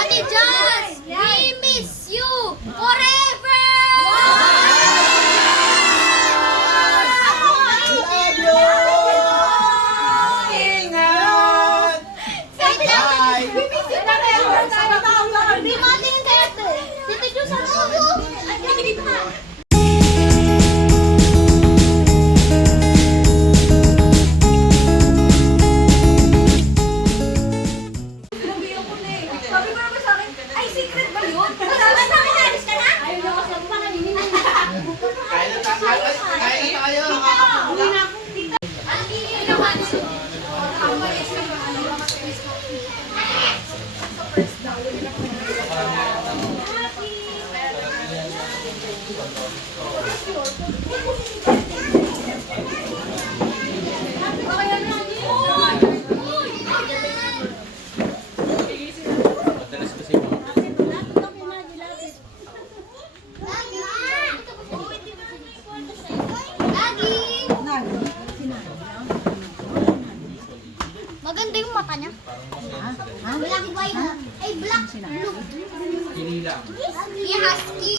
Ate Jazz, we miss you forever! Ingat! Bye! We miss you forever! Di mo tingin kayo ito. Dito Diyos ako. Dito ka. Sabi ko naman sa akin, ay secret ba yun? Sabi sa akin, alis ka na? Ayaw na kasi pa nanininig. Kain na tayo! Uwi na ako. Ay naman. Maganda yung mata niya. Black white. Ay, black blue. Husky.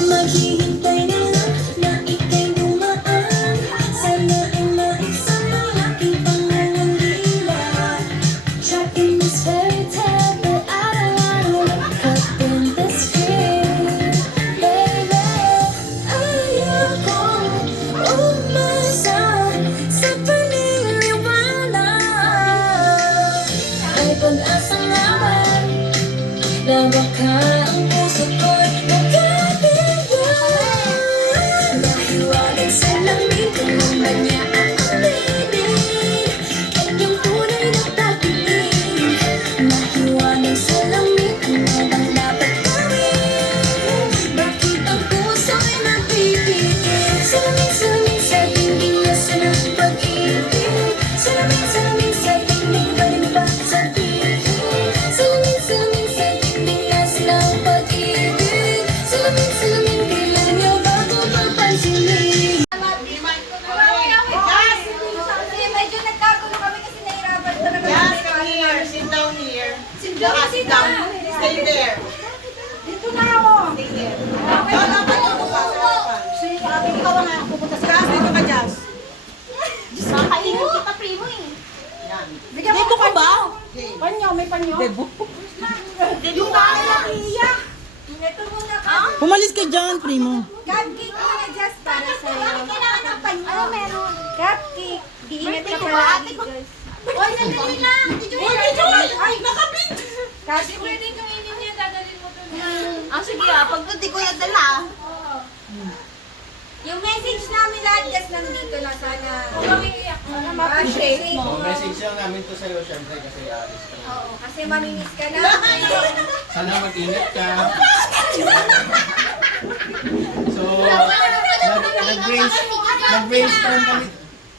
Maghihintay na lang na ika'y dumaan. Sana ay maisama aking pangangangila. Trapped in this fairy tale, but I don't wanna wake up in this fear. Baby, ayokong umasa sa paniniwala. May pag-asa naman na baka ang puso ko'y magkabigyan. Nahiwagan sa lamig kung ba niya aaminin inyong tunay na pag-ibig. Nahiwagan sa lamig kung ano bang dapat gawin. Bakit ang puso'y napipigil? Salamin sa dingding nasa ng pag-ibig. Salamin sa dingding pa rin ba sa piling? Salamin sa dingding nasa ng pag-ibig. Salamin kailan niyo bago pagpansinin. Medyo nagkagulo kami kasi nahirapan talaga. Yes, come here. Sit down here. Sit down. Stay there. Dito na ako. Stay there. Dapat ako pa. Ikaw na ako pupunta sa Gas, dito ka, Jazz. Makaingat kita, primo eh. Yan. Bigyan mo ka ba? Okay. Panyo, may panyo. Debo. Yung kaya na iyak. Ito muna ka. Pumalis ka dyan, primo. Cupcake muna just para sa'yo. Kailangan ng panyo. Ano meron? Cupcake. Di ingat ka palagi Hoy, sandali lang. Ay, nakabit! Kasi pwedeng kainin niya, dadalhin mo to na. Sige pag di ko nadala. Yung message namin lahat guys nandito na sana. Sana ma-appreciate mo. Message lang namin to sa'yo, syempre, kasi alis ka. Oo, kasi mamimiss ka na. Sana mag-ingat ka. So,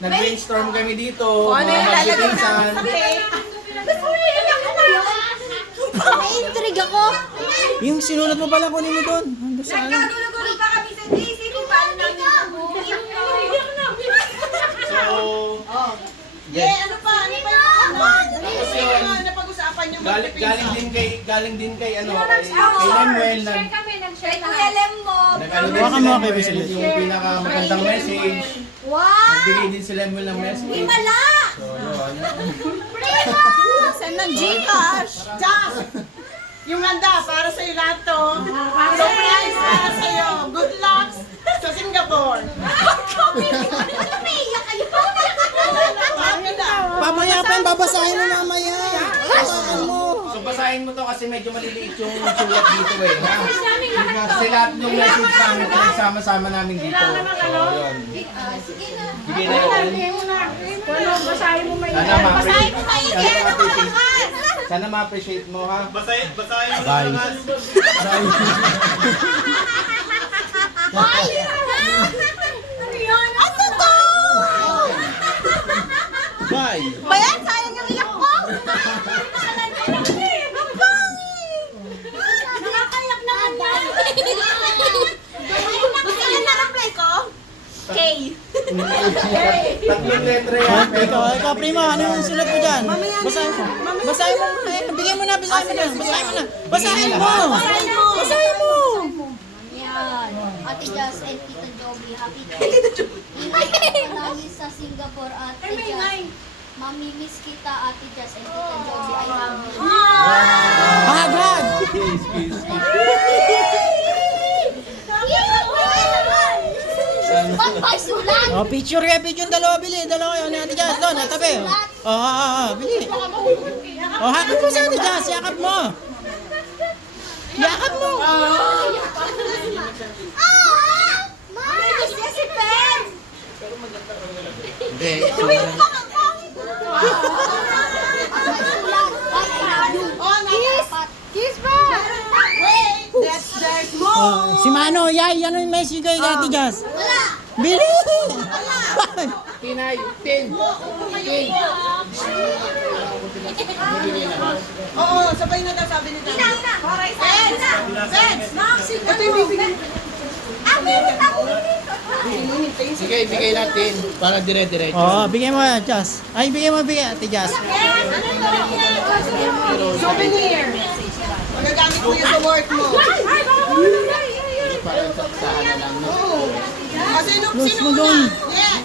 nag-brainstorm kami dito. Ano yung Mga lalagay magpipinsan. ng cake? Na-intrigue ako. Yung sinunod mo pala kunin mo doon. Ando sa ano? Nagkagulo-gulo pa kami sa JC kung paano namin tabuhin. So, Ano pa? Ano pa yung Tapos yun, napag-usapan yung galing din kay Lemuel, Kay Kuya Lem mo. Hawakan mo kay Basil. yung pinakamagandang message. Wow! Nagbigay din si Lemuel ng message. Himala! So, yun. Send ng Gcash. Jazz! Yung handa para sa'yo lahat to. Surprise para sa'yo. Good luck sa Singapore. Umiiyak kayo. Mamaya pa yung babasahin mo mamaya. Hawakan mo. So, basahin mo to kasi medyo maliliit yung sulat dito eh. Ha? Kasi lahat yung message namin pinagsama-sama namin dito. So, yun. Sige na. Bigay na natin. Sana ma-appreciate mo ha. Basahin mo Bye. na lang. Ano to? Bye. Bayan, sayang yung iyak ko. Ang pangit. Nakakayak naman yan. Gusto niyo na-reply ko? K. Tatlong letra yan. Ikaw, primo, ano yung sulat mo dyan? Basahin mo. Basahin mo. Bigyan mo na, basahin mo na. Basahin mo na. Basahin mo. Basahin mo. Yan. Ate Jazz and Tita Joby, happy birthday. Ingat namin sa Singapore, Ate Jazz. Mamimiss kita, Ate Jazz and Tita Joby. I love you. Hagad. Ba't may sulat? Oh, picture yung dalawa, bili. Dalawa yun, Ate Jazz. Doon, natabi. Bili. Oh, hakap mo sa Ate Jazz. Yakap mo. Yakap mo. Miss niya si Pen! Hindi. Kiss pa! Wait, there's more. Si Mano, yay, ano yung message kay Ate Jazz? Bili. Oo, sabay na daw sabi ni Tani. Friends! Ito yung bibigyan. Sige, ibigay natin para dire-diretso. Oh, bigyan mo Jazz. Ay, bigyan mo Ate Jazz. Souvenir. Magagamit mo yun sa work mo. Para sa saan lang. Oo. Sino Close mo una? doon. Yes.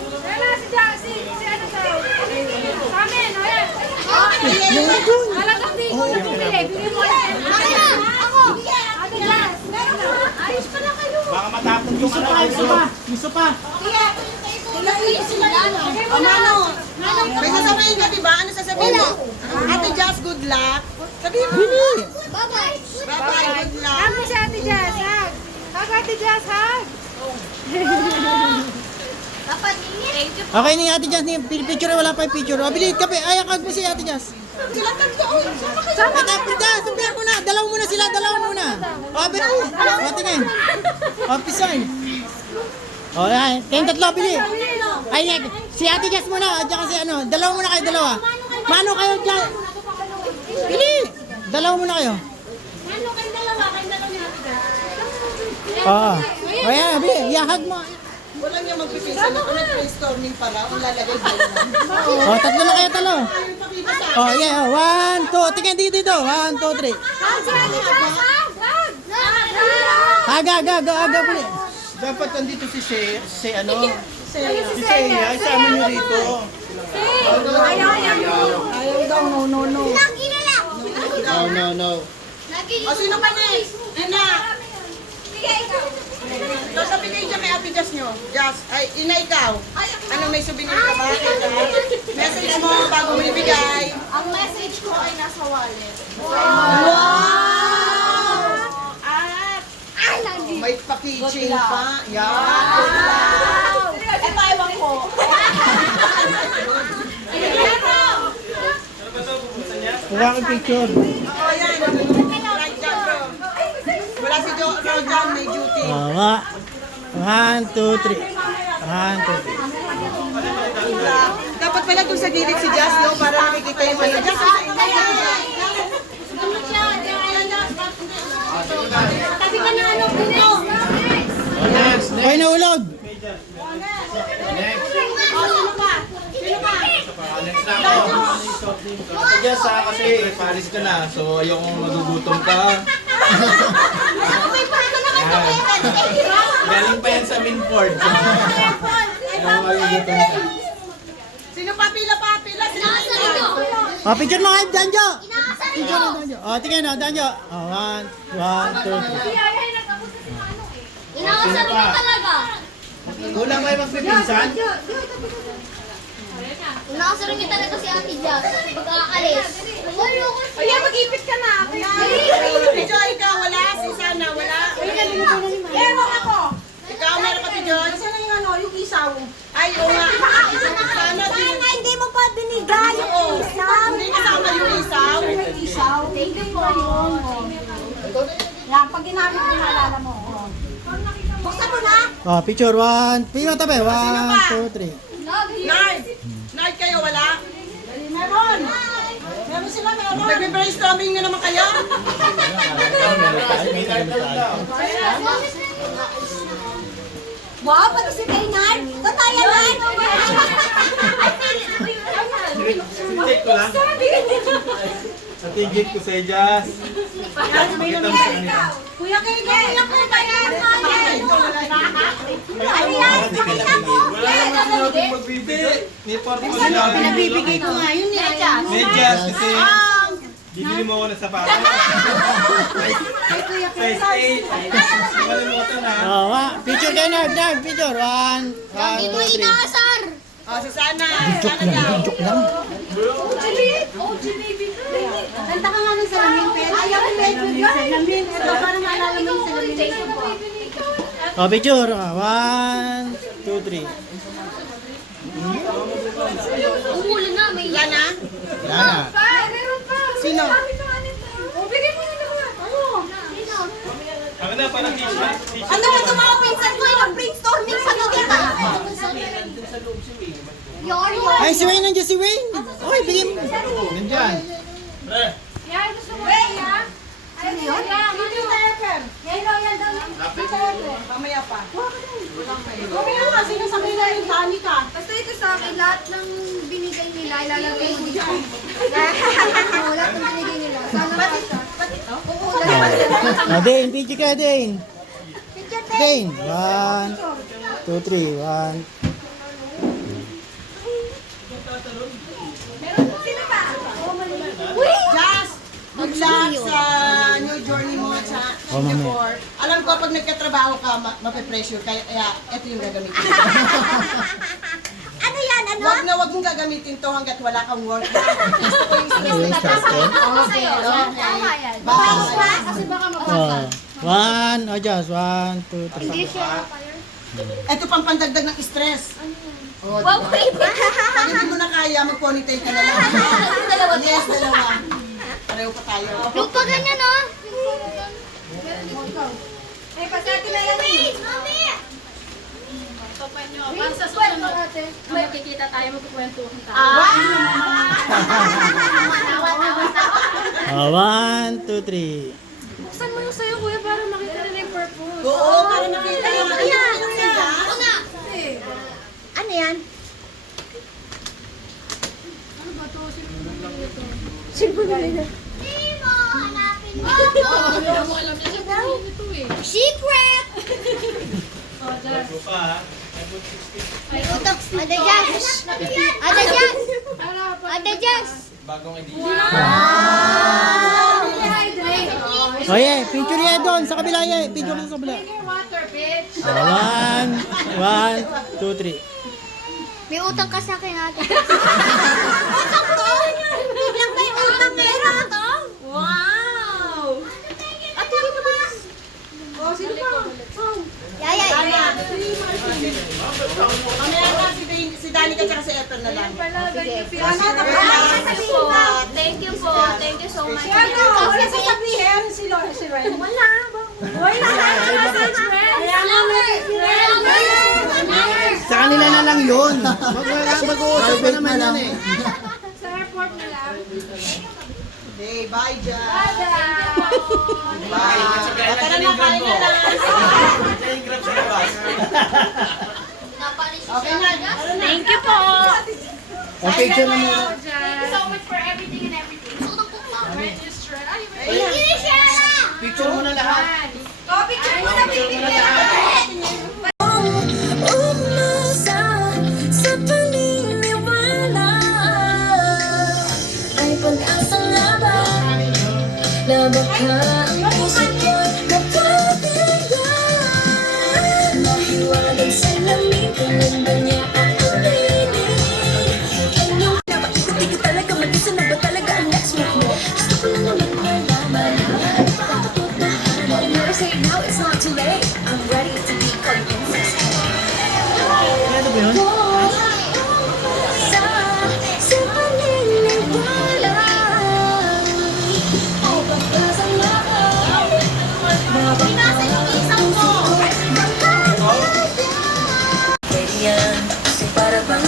Baka matapon yung ano. Gusto pa. Mano, may sasabihin ka, diba? Ano sasabihin mo? Ate Jazz, good luck. Sabihin mo. Bye-bye. Bye-bye, good luck. Si Ate Jazz, hug! Hug, Ate Jazz, hug! Okay ni Ate Jazz, ni picture wala pa yung picture. Oh, bili kape. Ay, akag mo si Ate Jazz. Sila tatlo. Ate Jazz, sabihan mo na. Dalaw muna sila, dalaw muna. Oh, bili. Oh, tingin. Oh, pisay. Oh, ay, kayong tatlo, bili. Ay, si Ate Jazz muna. At saka si ano, dalaw muna kayo, dalawa. Mano kayo dyan. Bili. Dalaw muna kayo. Oo. Oh, yan, bili. Yahag mo. Wala niya magpipinsan ako. Nag-brainstorming para. Ang lalagay ba yun? Oh, tatlo na kayo, talo. Ayun, pakita sa Oh, yeah. 1, 2. Tingnan dito. 1, 2, 3. Aga, bili. Dapat nandito si Shea, si ano? Si Shea, isama nyo rito. Ayaw daw, no. No. O, sino pa next? Ina. Sasabi kayo dyan kay Ate Jazz nyo. Jazz, ay, ina ikaw. Anong may souvenir ka ba? Message mo Kuha ko picture. Oo, yan. Right dyan, bro. Wala si Rojan, may duty. Oh, 1, 2, 3. 1, 2, 3. Dapat pala doon sa gilid si Jazz, no? Para makikita yung ano. Jazz, Tabi ka na ano, Pino. Oh, next, next. Okay, nahulog. Next. sino pa? Next na ako. Ito dyan sa kasi palis ka na. So ayokong magugutom ka. Yan. Galing pa yan sa Minford. So, ayokong magugutom ka. Sino pa? Pila pa? Pila? Sino pa? Oh, picture mo kayo, Danjo. Inaasarin Picture nyo. mo, Danjo. Oh, tingnan na, Danjo. Oh, 1, 2, 3. Inaasarin nyo talaga. Kulang kayo magpipinsan? Inaasarin nyo talaga si Ate Jazz. Pag-aalis. Ayan, mag-ipit ka na. Si Joy, ikaw wala. Si Sana, wala. Meron ako. Ikaw, meron ka si Joy. Kasi na yung ano, yung isaw. Ay, oo nga. Sana din. Hindi mo pa binigay yung isaw. Hindi kasama yung isaw. Isaw. Thank you po. Yan, pag ginamit mo, naalala mo. Buksan mo na. Oh, picture 1. Pino tabi. 1, 2, 3. Nard. Nard kayo, wala? Meron. Meron sila, meron. Nagbe-brainstorming na naman kayo. Wow, pati si Kaynard. Tataya na. Tigit ko lang. Natigit ko sa Jazz. Pakita mo sa kanila. Kuya Kaynard. Kuya Kaynard. Ano yan? Wala naman sila natin magbibigay. May part ko sila. Pinabibigay ko nga yun eh. Medyas kasi bibili mo ako ng sapatos. Size 8. Malimutan na. Oh, picture kayo, Nard. Nard, picture. 1, 1, Hindi mo 2, 3. inaasar. Oh, si Sana. Sana daw. Joke lang. Kanta ka nga ng salamin, Pet. Ayaw ko salamin. Ito, para maalala mo yung salamin. Oh, picture. 1, 2, 3. Umulan na, may Wala na? Yan na. Meron pa. Sino? Bigay mo na naman. Ako na, parang t-shirt. Ano ba ito mga pinsan ko? Yung brainstorming sa kita. Ay, si Wayne, nandiyan si Wayne. Oy, bigyan mo. Nandiyan. Yan, gusto mo ba yan? Ano yun? Mamaya pa. Mamaya nga, sinasabi na yung tani ka. Basta ito sa akin, lahat ng binigay nila, ilalagay mo dito. Oo, lahat ng binigay nila. Sana makasa. Oo, Oh, Dane, picture ka, Dane. Dane. 1, 2, 3. 1. Sino pa? Jazz! Good luck sa new journey mo sa Singapore. Alam ko pag nagkatrabaho ka, mape-pressure. Kaya ito yung gagamitin. Ano yan? Ano? Wag mong gagamitin to hanggat wala kang work. Gusto ko yung stress na tatasin. Sa'yo. Tama yan. Bye. Kasi baka Oh. 1, oh, just 1, 2, 3. Ito pang pandagdag ng stress. Wow, wait. Pag hindi mo na kaya, mag-ponytail ka na lang. Yes, dalawa. Pareho pa tayo. Yung pa ganyan, oh. Eh, pasati na yan eh. Mami! Magkikita tayo, magkukwentuhan tayo. Oh, 1, 2, 3. Buksan mo yung sa'yo, kuya, para makita nila yung purpose. Oo, para makita yung Ano yan? Timo, hanapin mo ako. Secret! Ito pa ha. May utok. Ate Jazz! Ate Jazz! Ate Jazz! Bagong idea. Oh, yeah, picture yan doon. Sa kabila yan. Picture doon sa kabila. Water, bitch. 1, 2, 3. May utang ka sa akin, ate. Utang to? Biglang may utang meron to? Wow! Ate, ano ba? Oh, sino pa? Yaya, Mamaya na si Danny ka tsaka si Eton na lang. Pala, ganyan. Ano, tapos na sabihin ka. Thank you po. Thank you so much. Kasi sasabihin si Lola, si Ren. Wala. Sa kanila na lang yun. Mag-uusap pa naman yan eh. Sa airport na lang. Okay, bye, Jazz. Bye. Bye. Tara na, kain na lang. Okay na. Thank you po. O, picture na muna. Thank you so much for everything and everything. Register. Picture mo na lahat. Oh, picture mo na, Umasa sa paniniwala ay pag-asa nga ba na baka ang puso ko'y mapapagal mahiwalag sa lamig kung ba niya ang pag-ibig kanyang napaikot ka talaga mag-isa na ba talaga ang next move mo gusto ko lang naman malaman ang katotohanan and you're saying now it's not too late I'm ready to be convinced. Ano ba yun? Sa paniniwala ay pagkasama pwede yan kasi para bang